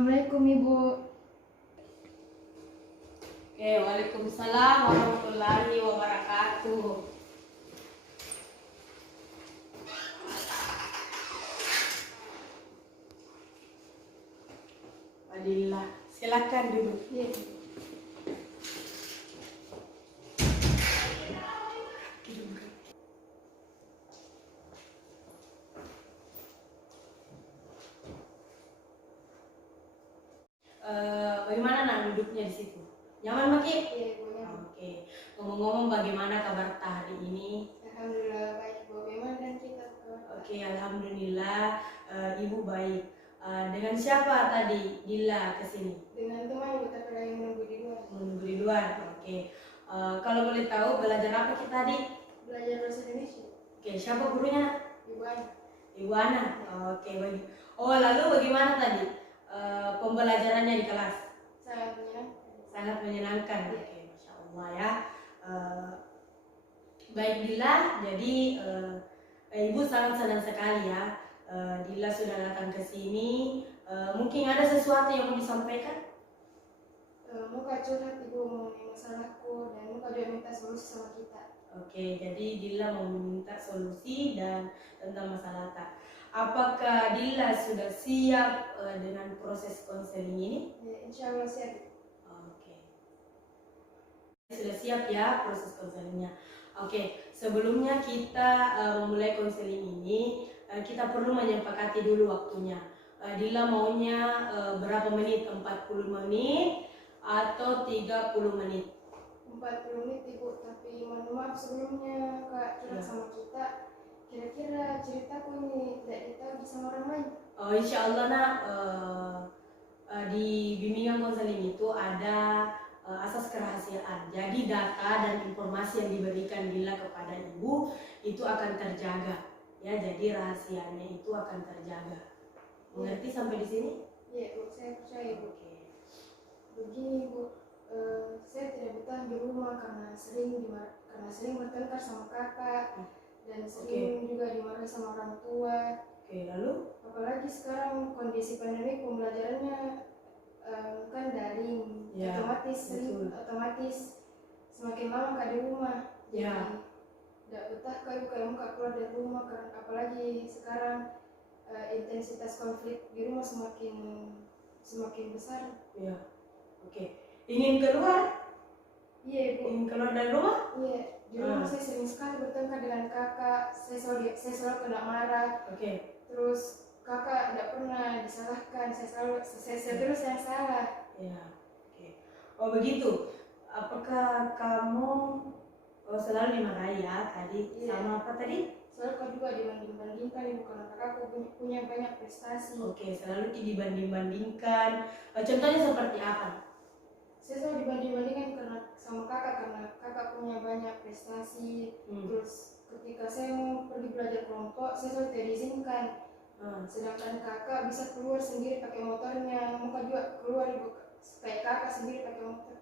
Assalamualaikum Ibu. Oke, waalaikumsalam warahmatullahi wabarakatuh. Alhamdulillah, silakan duduk. Iya. Bagaimana nak duduknya di situ? Nyaman Maki? Iya Ibu. Oke. Ngomong-ngomong, bagaimana kabar hari ini? Alhamdulillah baik Ibu. Bagaimana dan kita? Oke, alhamdulillah Ibu baik. Dengan siapa tadi Dila kesini? Dengan teman Ibu, tapi lagi menunggu di luar. Menunggu di luar. Oke. Kalau boleh tahu belajar apa kita tadi? Belajar bahasa Indonesia. Oke, siapa gurunya? Ibu Ana. Ibu Ana. Oke, baik. Oh, lalu bagaimana tadi pembelajarannya di kelas? Sangat menyenangkan. Sangat menyenangkan. Iya. Oke, masya Allah ya. Baik Dila, jadi Ibu sangat senang sekali ya. Dila sudah datang ke sini. Mungkin ada sesuatu yang mau disampaikan? Muka curhat Ibu mengenai masalahku dan muka juga minta solusi sama kita. Oke, jadi Dila mau meminta solusi dan tentang masalah tak. Apakah Dila sudah siap dengan proses konseling ini? Ya, insya Allah siap. Oke. Sudah siap ya proses konselingnya. Oke, sebelumnya kita memulai konseling ini, kita perlu menyepakati dulu waktunya. Dila maunya berapa menit? 40 menit atau 30 menit? 40 menit Ibu, tapi mohon maaf sebelumnya Kak curhat sama kita. Kira-kira ceritaku ini tidak ditahu sama orang lain. Oh, insya Allah nak, di bimbingan konseling itu ada asas kerahasiaan. Jadi data dan informasi yang diberikan Dila kepada ibu itu akan terjaga. Ya, jadi rahasianya itu akan terjaga. Mengerti sampai di sini? Iya Bu, saya percaya Bu. Oke. Begini Bu, saya tidak betah di rumah karena sering bertengkar sama kakak dan sering juga dimarahi sama orang tua. Oke, lalu? Apalagi sekarang kondisi pandemi pembelajarannya kan daring, Ya, otomatis semakin lama Kak di rumah. Ya. Tidak betah kayak muka keluar dari rumah, apalagi sekarang intensitas konflik di rumah semakin besar. Ya. Oke. Ingin keluar? Iya Bu. Ingin keluar dari rumah? Iya, di rumah saya sering sekali bertengkar dengan kakak. Saya selalu kena marah. Oke. Terus kakak tidak pernah disalahkan. Saya terus yang salah. Ya. Oke. Oh begitu. Apakah kamu selalu dimarahi ya tadi? Iya. Sama apa tadi? Selalu kau juga dibanding-bandingkan Ibu, karena kakakku punya banyak prestasi. Oke, selalu dibanding-bandingkan. Contohnya seperti apa? Saya selalu dibanding-bandingkan sama kakak karena kakak punya banyak prestasi. Terus ketika saya mau pergi belajar kelompok, saya selalu tidak diizinkan. Sedangkan kakak bisa keluar sendiri pakai motornya, muka juga keluar Ibu, kayak kakak sendiri pakai motor.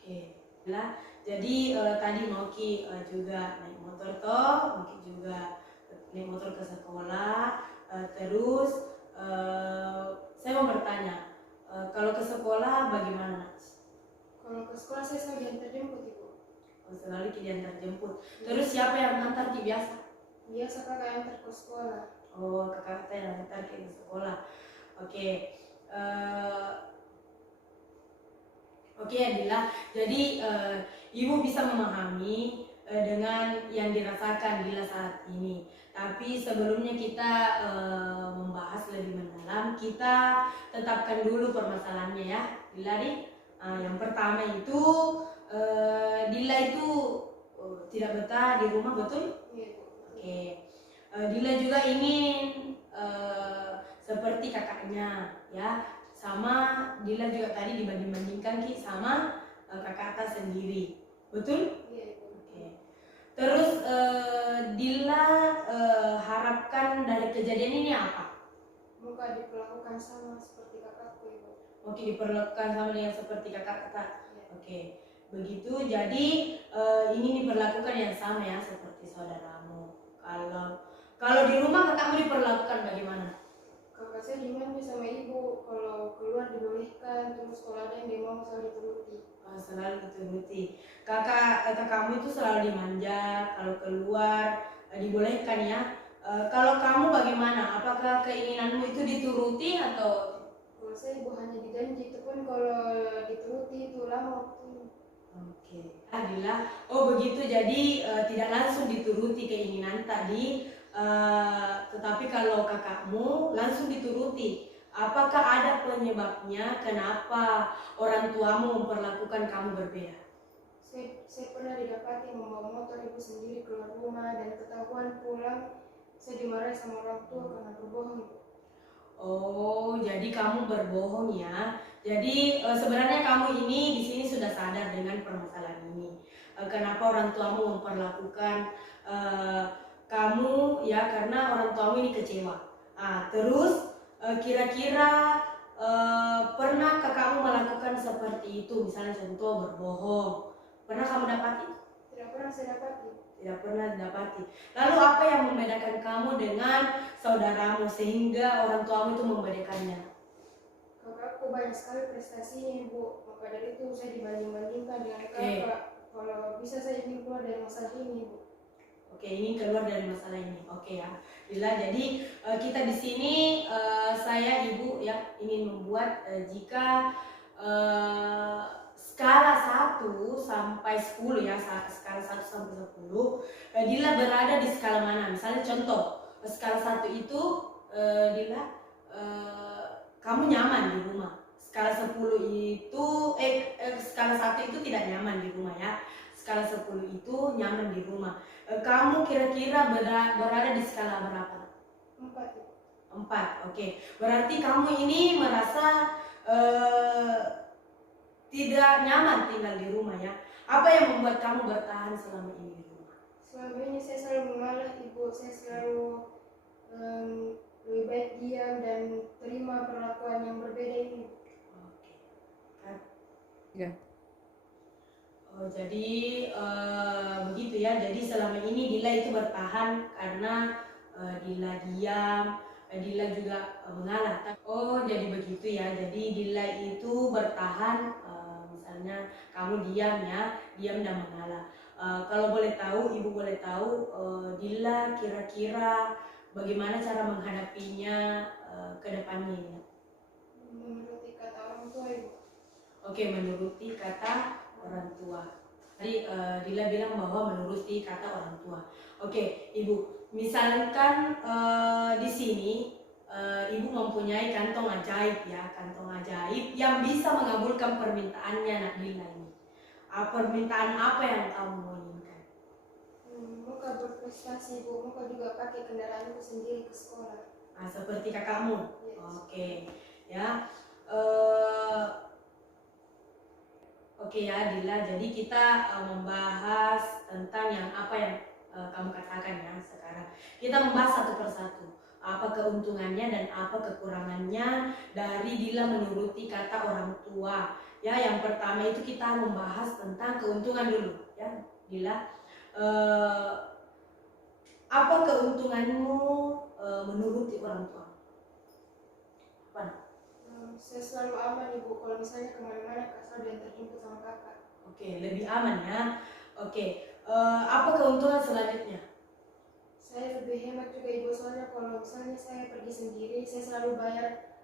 Oke, lah. Jadi tadi Moki juga naik motor toh, Moki juga naik motor ke sekolah. Terus saya mau bertanya, kalau ke sekolah bagaimana? Kalau ke sekolah saya selalu diantar jemput Ibu. Selalu diantar jemput. Terus siapa yang antar Ki biasa? Biasa kakak yang antar ke sekolah. Oh, kakak yang antar ke sekolah. Oke. Oke Adila, jadi ibu bisa memahami dengan yang dirasakan Dila saat ini. Tapi sebelumnya kita membahas lebih mendalam, kita tetapkan dulu permasalahannya ya, Dila nih. Yang pertama itu Dila itu tidak betah di rumah, betul? Iya. Oke. Dila juga ingin seperti kakaknya ya. Sama Dila juga tadi dibanding-bandingkan Ki sama kakak atas sendiri, betul? Iya. Oke. Terus Dila harapkan dari kejadian ini apa? Muka diperlakukan sama seperti kakakku Ibu. Oke, diperlakukan sama dengan seperti kakak. Iya. Oke, begitu. Jadi ingin diperlakukan yang sama ya seperti saudaramu. Kalau di rumah kakakmu diperlakukan bagaimana? Kakak saya dimanja sama ibu, kalau keluar dibolehkan, terus kalau ada yang dia mau selalu dituruti. Selalu dituruti. Kakakmu itu selalu dimanja, kalau keluar dibolehkan ya. Kalau kamu bagaimana? Apakah keinginanmu itu dituruti atau? Kalau saya ibu hanya dijanji, itu pun kalau dituruti itu lama waktunya. Oke, Adila. Oh begitu, jadi tidak langsung dituruti keinginan tadi, tetapi kalau kakakmu langsung dituruti. Apakah ada penyebabnya kenapa orang tuamu memperlakukan kamu berbeda? Saya pernah didapati membawa motor ibu sendiri keluar rumah dan ketahuan pulang, saya dimarahi sama orang tua karena berbohong. Oh, jadi kamu berbohong ya. Jadi sebenarnya kamu ini di sini sudah sadar dengan permasalahan ini. Kenapa orang tuamu memperlakukan kamu ya, karena orang tuamu ini kecewa. Terus kira-kira pernah kakakmu melakukan seperti itu, misalnya contoh berbohong. Pernah kamu dapati? Tidak pernah saya dapati. Tidak pernah didapati. Lalu apa yang membedakan kamu dengan saudaramu sehingga orang tuamu itu membedakannya? Kakakku banyak sekali prestasinya ibu, maka dari itu saya dibanding-bandingkan dengan kakak. Kalau bisa saya ingin keluar dari masalah ini ibu. Oke, ingin keluar dari masalah ini. Oke ya. Bila jadi kita di sini saya ibu ya ingin membuat jika skala 1 sampai 10 ya, skala 1 sampai 10, Dila berada di skala mana? Misalnya contoh, skala 1 itu Dila kamu nyaman di rumah. Skala 10 itu skala 1 itu tidak nyaman di rumah ya. Skala 10 itu nyaman di rumah. Kamu kira-kira berada di skala berapa? 4. 4, oke. Berarti kamu ini merasa tidak nyaman tinggal di rumah ya. Apa yang membuat kamu bertahan selama ini di rumah? Selama ini saya selalu mengalah ibu, saya selalu lebih baik diam dan terima perlakuan yang berbeda ini. Oke. Ya. Oh, jadi begitu ya. Jadi selama ini Dila itu bertahan karena Dila diam, Dila juga mengalah. Oh, jadi begitu ya. Jadi Dila itu bertahan, misalnya kamu diam ya, diam dan mengalah. Kalau boleh tahu, ibu boleh tahu, Dila kira-kira bagaimana cara menghadapinya ke depannya ya? Menuruti kata orang tua ibu. Oke, menuruti kata orang tua. Tadi Dila bilang bahwa menuruti kata orang tua. Oke, ibu, misalkan di sini ibu mempunyai kantong ajaib ya, kantong ajaib yang bisa mengabulkan permintaannya Nak Dila ini. Permintaan apa yang kamu mau inginkan? Muka berprestasi ibu, muka juga pakai kendaraanku sendiri ke sekolah. Seperti kakakmu. Yes. Oke, ya. Oke ya Dila, jadi kita membahas tentang yang apa yang kamu katakan ya sekarang. Kita membahas satu persatu. Apa keuntungannya dan apa kekurangannya dari Dila menuruti kata orang tua. Ya, yang pertama itu kita membahas tentang keuntungan dulu ya Dila. Apa keuntunganmu menuruti orang tua? Apa? Saya selalu aman ibu, kalau misalnya kemana-mana kak selalu diantar jemput sama kakak. Oke, lebih aman ya. Oke, apa keuntungan selanjutnya? Saya lebih hemat juga ibu, soalnya kalau misalnya saya pergi sendiri, saya selalu bayar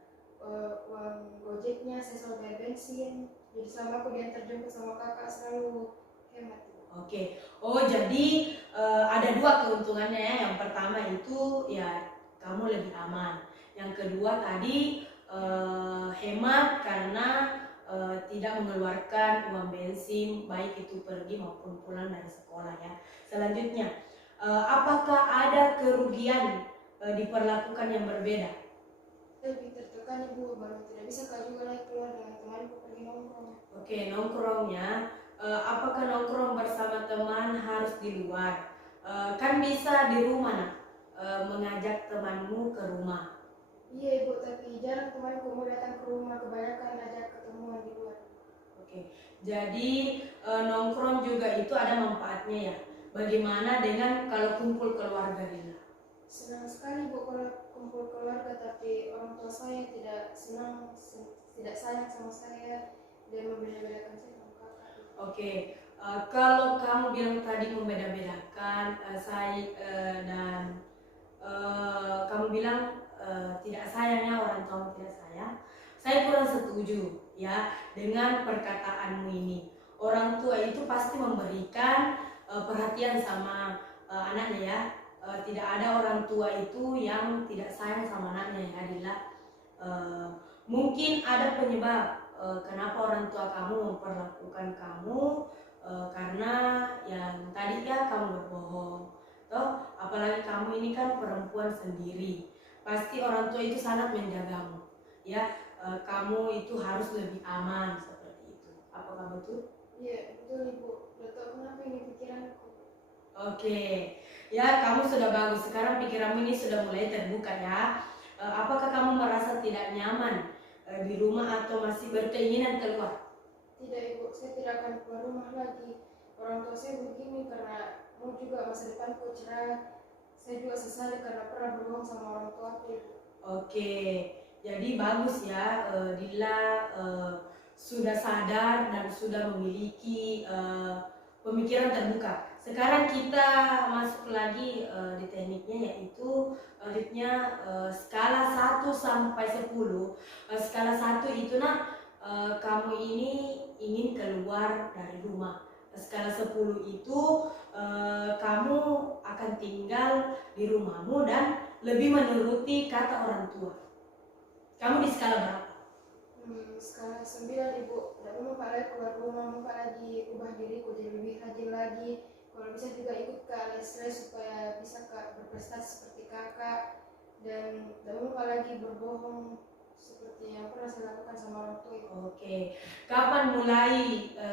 uang gojeknya, saya selalu bayar bensin. Jadi selama aku diantar jemput sama kakak selalu hemat ibu. Oke, oh jadi ada dua keuntungannya ya. Yang pertama itu ya kamu lebih aman. Yang kedua tadi hemat karena tidak mengeluarkan uang bensin baik itu pergi maupun pulang dari sekolah ya. Selanjutnya, apakah ada kerugian diperlakukan yang berbeda? Saya lebih tertekan ibu, baru tidak bisa kak juga lagi keluar dengan temanku pergi nongkrong. Oke, nongkrongnya. Apakah nongkrong bersama teman harus di luar? Kan bisa di rumah nak, mengajak temanmu ke rumah. Iya ibu, tapi jarang temanku mau datang ke rumah, kebanyakan ajak ketemuan di luar. Oke, jadi nongkrong juga itu ada manfaatnya ya. Bagaimana dengan kalau kumpul keluarga Dila? Senang sekali bu, kalau kumpul keluarga, tapi orang tua saya tidak senang, tidak sayang sama saya dan membeda-bedakan saya sama kakak. Oke, kalau kamu bilang tadi membeda-bedakan saya dan kamu bilang tidak sayangnya orang tua tidak sayang, saya kurang setuju ya dengan perkataanmu ini. Orang tua itu pasti memberikan perhatian sama anaknya ya. Tidak ada orang tua itu yang tidak sayang sama anaknya ya Dila. Mungkin ada penyebab kenapa orang tua kamu memperlakukan kamu karena yang tadi ya kamu berbohong. Toh apalagi kamu ini kan perempuan sendiri, pasti orang tua itu sangat menjagamu ya. Kamu itu harus lebih aman seperti itu. Apakah betul? Iya betul Ibu. Udah tahu kenapa ini pikiranku. Oke, ya kamu sudah bagus. Sekarang pikiranmu ini sudah mulai terbuka ya. Apakah kamu merasa tidak nyaman di rumah atau masih berkeinginan keluar? Tidak Ibu, saya tidak akan keluar rumah lagi. Orang tua saya begini karena mau juga masa depanku cerah. Saya juga sesali karena pernah berbohong sama orang tua aku Ibu. Oke, jadi bagus ya, Dila sudah sadar dan sudah memiliki pemikiran terbuka. Sekarang kita masuk lagi di tekniknya, yaitu ritnya skala 1 sampai 10. Skala 1 itu kamu ini ingin keluar dari rumah. Skala 10 itu kamu akan tinggal di rumahmu dan lebih menuruti kata orang tua. Kamu di skala berapa? Skala 9 Ibu. Tidak mau Pak lagi keluar rumah, mau Pak lagi ubah diriku jadi lebih rajin lagi. Kalau bisa juga ikut ke les supaya bisa Kak berprestasi seperti kakak. Dan tidak mau Pak lagi berbohong seperti yang pernah saya lakukan sama orang tua Ibu. Oke, kapan mulai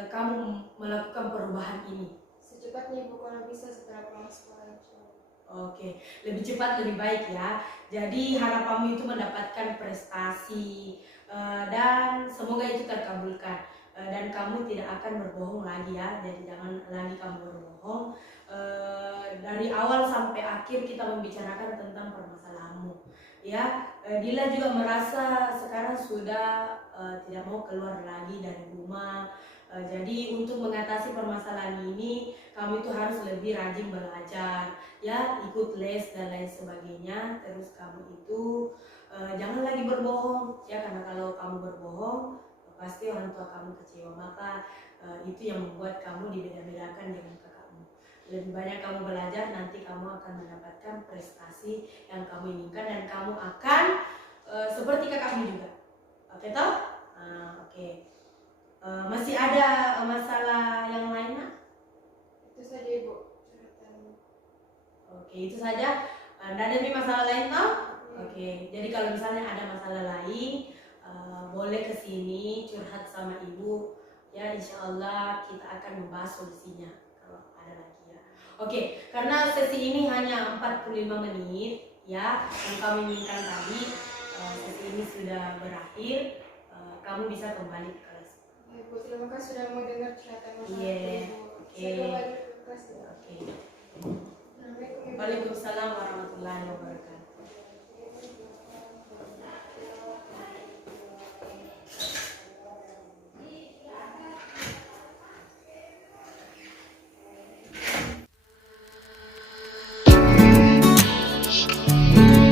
kamu melakukan perubahan ini? Secepatnya Ibu, kalau bisa setelah pulang sekolah insyaallah. Oke, lebih cepat lebih baik ya. Jadi harapanmu itu mendapatkan prestasi dan semoga itu terkabulkan. Dan kamu tidak akan berbohong lagi ya. Jadi jangan lagi kamu berbohong. Dari awal sampai akhir kita membicarakan tentang permasalahanmu. Ya, Dila juga merasa sekarang sudah tidak mau keluar lagi dari rumah. Jadi untuk mengatasi permasalahan ini, kamu itu harus lebih rajin belajar, ya, ikut les dan lain sebagainya. Terus kamu itu jangan lagi berbohong, ya, karena kalau kamu berbohong pasti orang tua kamu kecewa. Maka itu yang membuat kamu dibeda-bedakan dengan kakakmu. Lebih banyak kamu belajar, nanti kamu akan mendapatkan prestasi yang kamu inginkan dan kamu akan seperti kakakmu juga. Oke toh? Oke. Masih ada masalah yang lainnya? Itu saja Ibu curhatan. Oke, itu saja. Tidak ada masalah lain toh? Oke, jadi kalau misalnya ada masalah lain, boleh kesini curhat sama ibu. Ya, insya Allah kita akan membahas solusinya kalau ada lagi ya. Oke, karena sesi ini hanya 45 menit ya, yang kami inginkan tadi, sesi ini sudah berakhir. Kamu bisa kembali ke kelas. Ibu, terima kasih sudah mau dengar cerita masalah Ibu. Oke. Saya kembali ke kelas ya. Oke. Assalamualaikum Ibu. Waalaikumsalam warahmatullahi wabarakatuh.